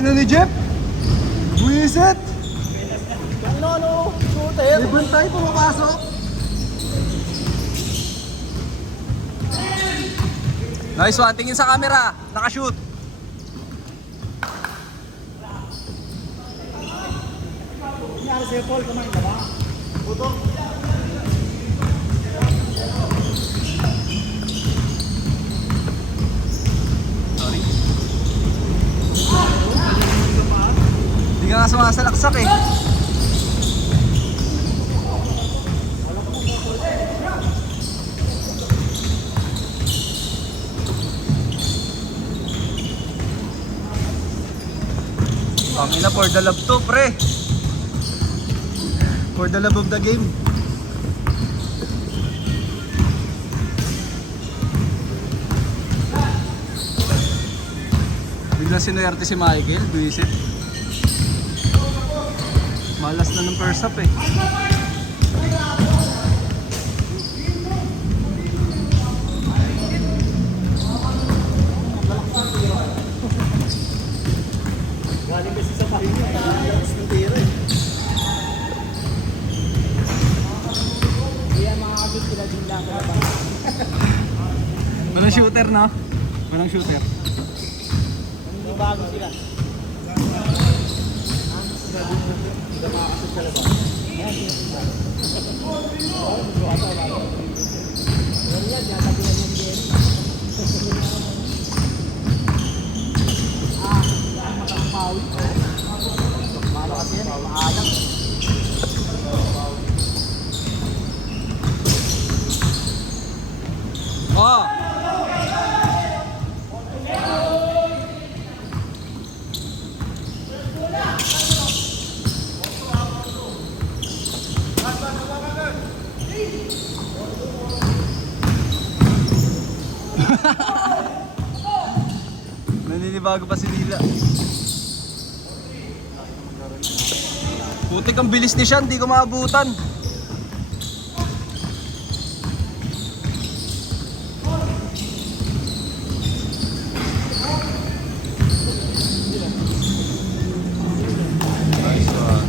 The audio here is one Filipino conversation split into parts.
Ina ni Jeff. Buisit. Ano? Shooter. May bantay pumapasok. Nice one. Tingin sa camera. Nakashoot. Nangyari sa'yo, Paul. Kumain ka ba? Puto. Sorry. Hindi ka nga sumasalaksak eh. Pangina, for the love to, pre. For the love of the game. Biglang sinuwerte si Michael, buisit. Malas na ng first half eh. Galing kasi sa pahinga. Galing ng tira eh. Kaya mga kabit sila din lang. Walang shooter, no? Walang shooter. Hindi bago sila. Hindi makakasot sa labas. Pero yan, natabihan yung game. Pawi. Malo kasi yan, maalang. Oh! Naninibago pa si Lila. Putik ang bilis ni Sean, di ko maabutan. Nice one.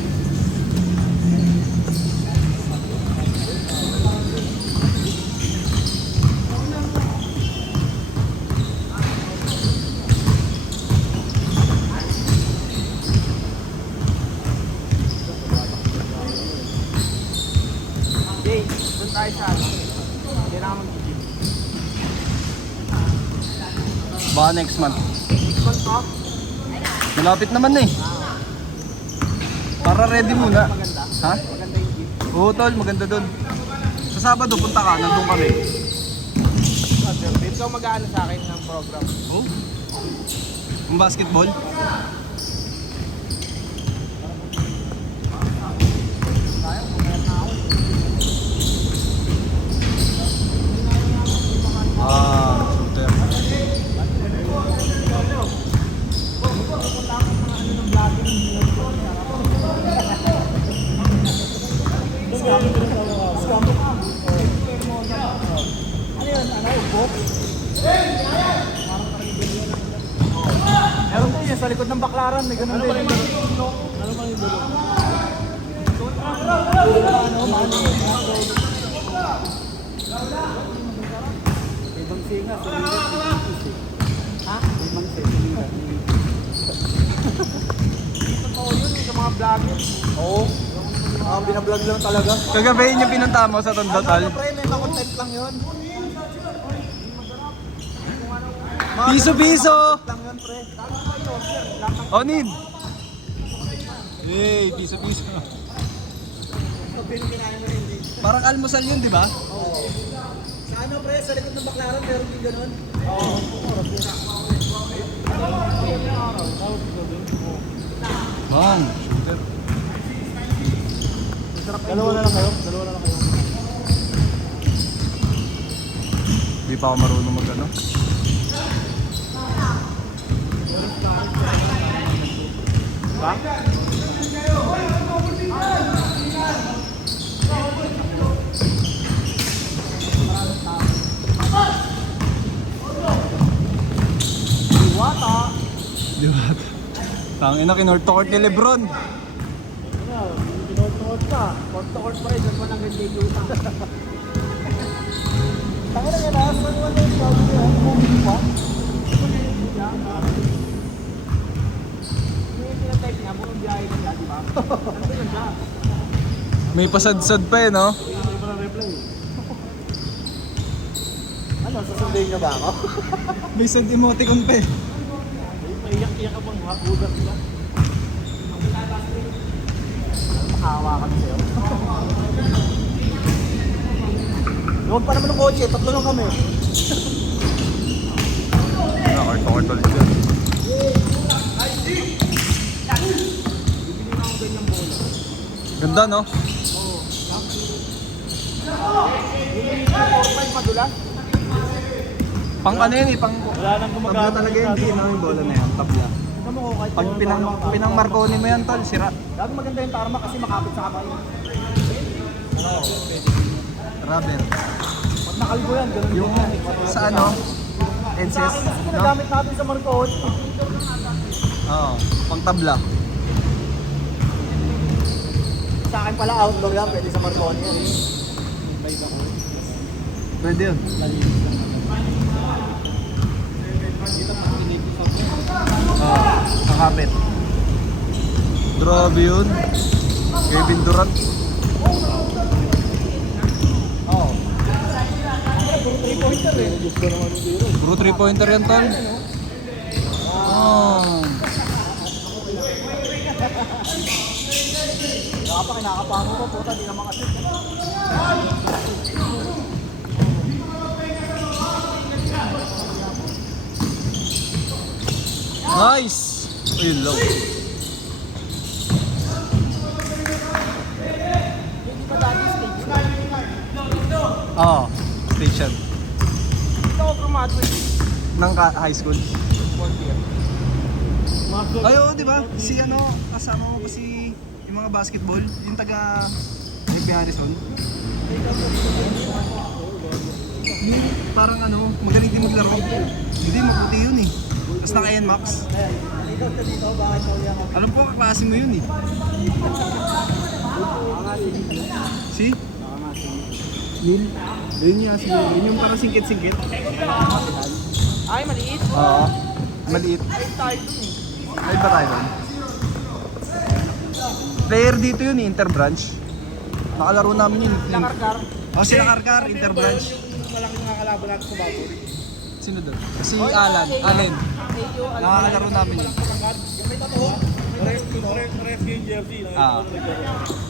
Jay, doon tayo sa ano. Hindi na ako mag-gym. Baka next month. Ikon ko. Malapit naman eh. Para ready muna. Maganda. Ha? Maganda yung gym. Oo tol, maganda dun. Sa Sabado punta ka, nandun kami. Dito mag-aano sa akin ng program. Oh? Yung basketball? Tayo, kumain na ako. Shooter. Ano yun? Ano? Box? Meron din yan sa likod ng baklaran. May ganun din. Ano pa yung dulo? Ano? Mano? Ibang singa. Ha? Ibang singa. Dito pa ko yun. Sa mga vlogger. Oo. Binablog lang talaga. Kagabi yung pinunta mo sa Tondo tol. Ano pre? May mga-content lang yun. Piso-piso! Lang yun pre. Onin! Hey, piso-piso. Parang almusal yun, di ba? Oo. Sa ano pre? Sa likod ng baklaran meron din ganun? Oo. Bang, shooter. Dalawa na lang kayo? Dalawa na lang kayo? Hindi pa ako marunong mag-ano. Ba? Diwata. Di ba? Tangina, kinort-to-court ni Lebron. Pinot-note ka. Court-to-court pa rin. Diyan pa nang hindi utang. Tanga na yan, ha? Saan naman yung sabi niya? Bumili pa? Yung pinatype niya, buong biyahe na siya, di ba? Nandun na siya. May pasad-sad pa eh, no? Hindi pa na-reply. Ano, susunduin niyo ba ako? May sad emoticon pa eh. Maiyak-iyak ka bang hakudas sila? Makawa kami sa'yo. Huwag pa naman ng kotse, tatlo lang kami. Court-to-court ulit yun. Bibili na akong ganyang bola. Ganda, no? Oo. Yung 4-5 madulas? Pang ano yun eh, pang... Wala nang Tabla gumagamit. talaga yun, di no? Yung bola na yan, tabla. Ito mo ko kahit Pag pinang Marconi mo yan, tol, sira. Lagi maganda yung tarma kasi makapit sa kamay. Rubber. Pag nakalbo yan, ganun Yung din yan. sa ano, NCS, Kasi no? ginagamit natin sa Marconi. Oo, pang tabla. Sa akin pala outdoor yan, pwede sa Marconi yan. May iba ko. Pwede yun. Nakapit. Grabe yun. Kevin Durant. Oo. Puro 3-pointer eh. Gusto naman yung biro. Puro 3-pointer yan, tol. Oh. Baka pa kinakapano ko, puta, di naman kasi. Nice! Ayun low. Hindi ba dati stage? Oo, station. Ito ako graduate. Ng high school. 4th year. Ay, oo, di ba? Si ano, kasama mo pa si yung mga basketball, yung taga Nick Harrison. Yung parang ano, magaling din maglaro. Hindi, mabuti yun eh. Tapos naka Max. Ikaw sa dito, bakit ko yan? Alam ko, kaklase mo yun eh. Si? Yun. Yun niya, si yun yung parang singkit-singkit. Ay, maliit. Oo. Maliit. Ay, tayo dun eh. Ay ba tayo doon? Player dito yun eh, Interbranch. Nakalaro namin yun. Lakarkar. Oh, sila Karkar, Interbranch. Malaking nakakalaban natin sa Bagoy. Sino doon? Si Alan. Allen. Nakakalaro namin yun. Yung may tato. Pares yung jersey. Ah.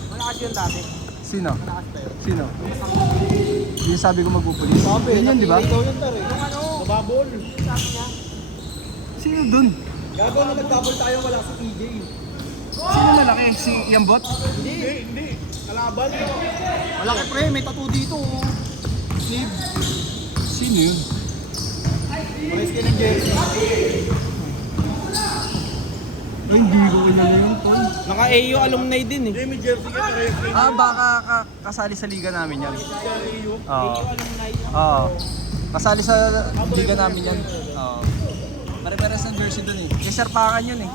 Malakas yun dati. Sino? Malakas tayo. Sino? Yung sabi ko magpupulis. Yun yun, di ba? Ikaw yun, tar eh. Yung ano? Babol. Sabi niya. Sino doon? Gago na nag-double tayo, wala si TJ. Sino lalaki? Si Yambot? Hindi. Kalaban. Malaki pre, may tattoo dito. Oh. Sleeve. Sino yun? Pares kayo ng jersey. Ay, hindi ko kilala yun, Tol. Naka-AU alumni din eh. May jersey ka pares. Ah, baka kasali sa liga namin yan. Oo. Alumni. Oo. Kasali sa liga namin yan. Oo. Pare-pares ng jersey dun eh. Kay Sir Pakan yun eh.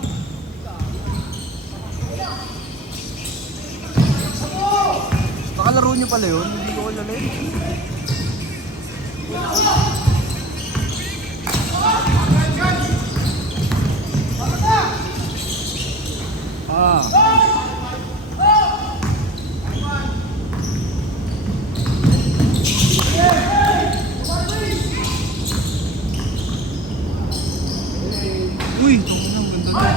Nakalaro nyo pala yun? Hindi ko kilala yun. Ah. Uy, tungkol ng ganda na.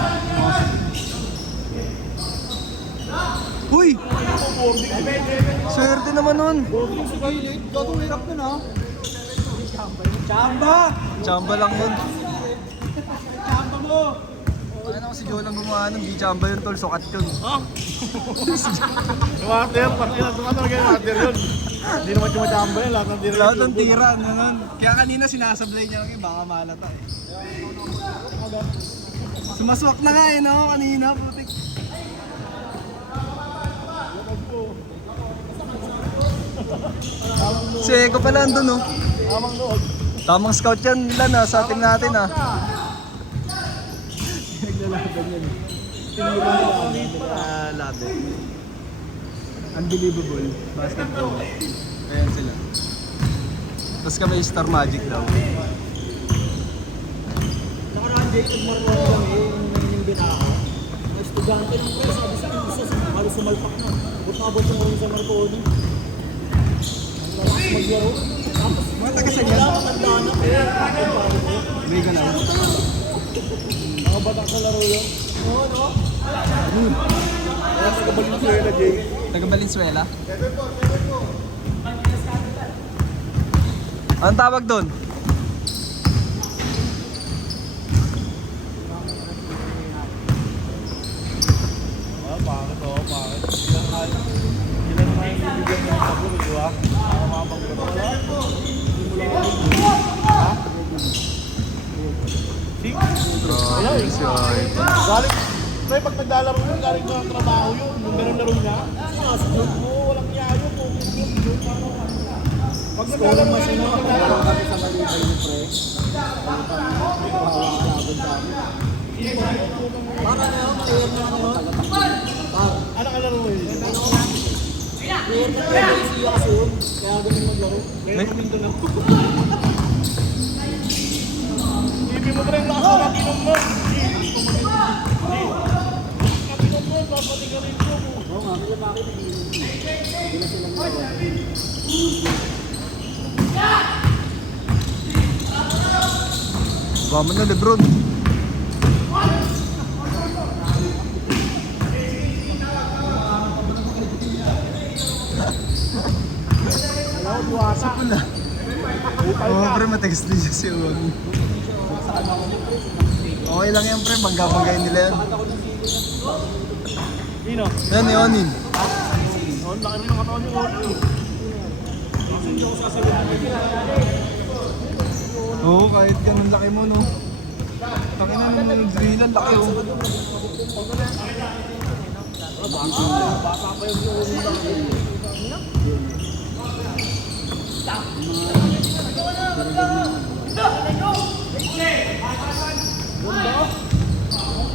Uy! Swerte naman nun. Gago, hirap nun ha. Chamba! Chamba lang nun. Chamba mo! Ano si Joe lang gumawa nun, di chamba yun tol, sukat yun. Water. Talaga yung water yun. Hindi naman chumachamba yun. Lahat ng Lahat ng tira, ano nun. Kaya kanina sinasablay niya lang baka malata eh. Sumaswak na nga eh, no? Kanina, putik. Si Eko pala andun, no? Tamang loob. Tamang scout yan, Lan, sa team natin, ah. Naglalaban yan. Labe. Unbelievable. Basketball. Ayan sila. Tapos kami Star Magic daw. Nakaraan, Jacob Marconi lang yung binako. Ang estudyante ng press, sabi sa akin, isa halos sumalpak na. Abot yung rin sa Marconi. Ang lakas maglaro. Tapos, Mga taga-saan yan? matandaan na. May ganun. Mga bata sa laro yun. Oo, no? Kaya sa Valenzuela, Jay. Taga Valenzuela? Anong tawag doon? Bakit? Ilan na yung bibigyan mo ng sabon, di ba? Para mapagpapala. Ha? Sing? Grabe si Ivan. Galing, pre, pag naglalaro yun, galing ko ng trabaho yun. Nung ganun laro niya, oo, walang niya yun. Pag naglalaro yun, naglalaro Kami sa Malibay ni Pre. Hawa-halabon sa amin. Para na yun, player na ano. ano ka laro yun? Player na player siya kasi yun. Kaya ganun maglaro. Ngayon kuminto na. Ibig mo rin lakas na natin mo. Napinom mo, papati ka rin mo. Oo nga, kaya bakit hindi na silang nagawa. Baman na Lebron. Alam mo, duwasa. Oo, pre, matigas din siya si Uwag. Okay lang yan, pre. Bangga-banggay nila yan. Sino? Yan, ni Onin. Oh, laki rin ang katawan ni Ono. Oo, kahit ganun laki mo, no? Taki na nung drillan, laki, oh. Bata pa yung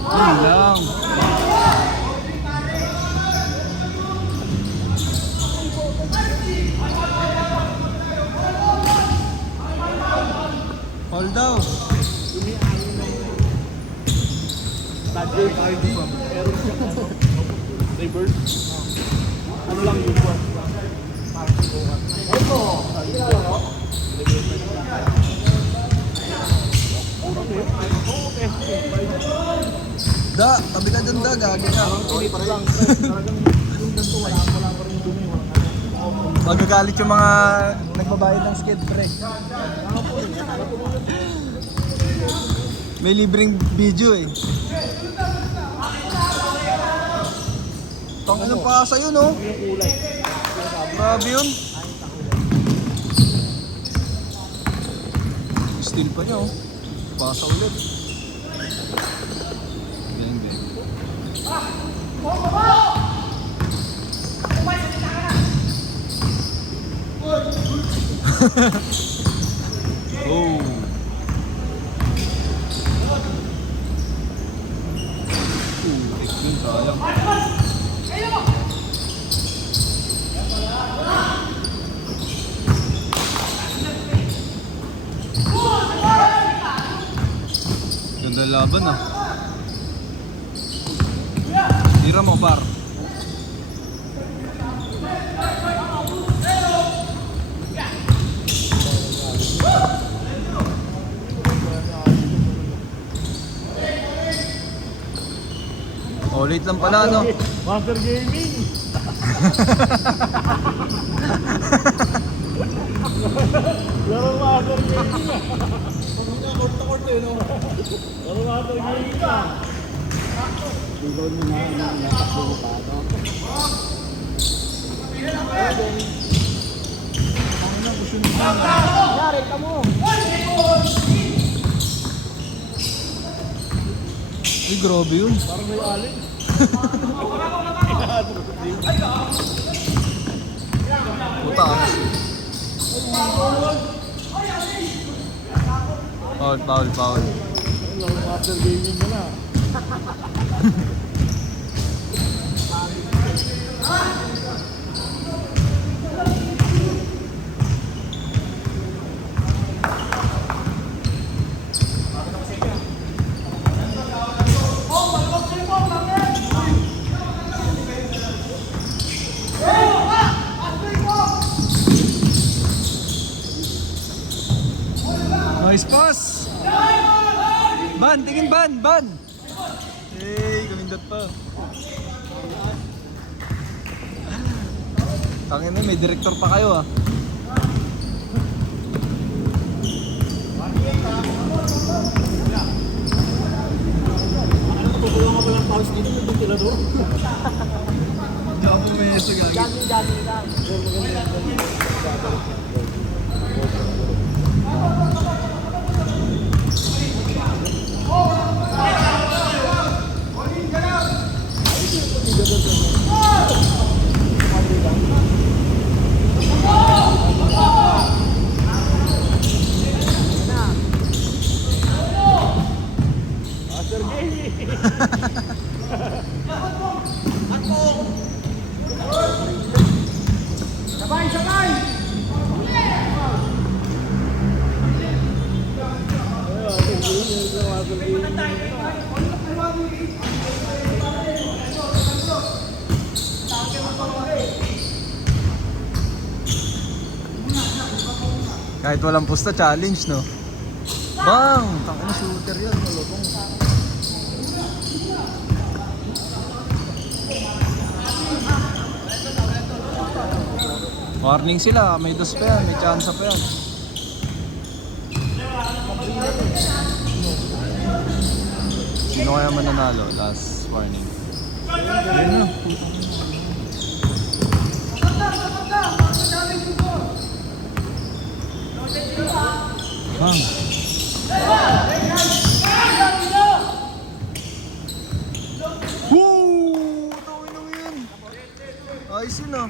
Yun lang. Hold daw. Badger, ID. Meron siya. Reverse. Ano lang yun po? Ito! Da, tabi ka dyan, da. Gagi ka. Pinito lang. Talagang yung ganito wala pa rin dumi. Magagalit yung mga nagbabayad ng skid, pre. May libreng video, eh. Pang ano pa sa'yo, no? Grabe yun. Steal pa niya, oh. Pasa ulit. Ganyan, ganyan. Oh. Yun, sayang. Ganda laban, ah. Tira mo, par. Oh, late lang pala, no? Master Gaming. Laro Master Gaming. Court na court yun, no? Laro Master Gaming ka. Sigaw mo na natakbo pa, no? Yari ka mo! Ay, grabe yun. Parang may alin. Puta, anas. Foul, foul, foul. Laro Master Gaming ka na. Nice pass! Ban! Tingin ban! Ban! Hey, kumindot pa. Tangin na, may director pa kayo ah. Ano matutulungan ko lang pause dito yung ventilador? Hindi ako pumeso gagi. Dami lang. Kahit walang pusta, challenge no? Bang! Tangin na shooter yun, malubong. Warning sila, may dos pa yan, may chance pa yan. Sino kaya mananalo? Last warning. Ayun na. Bang! Woo! Tawin lang yun. Ayos yun ah.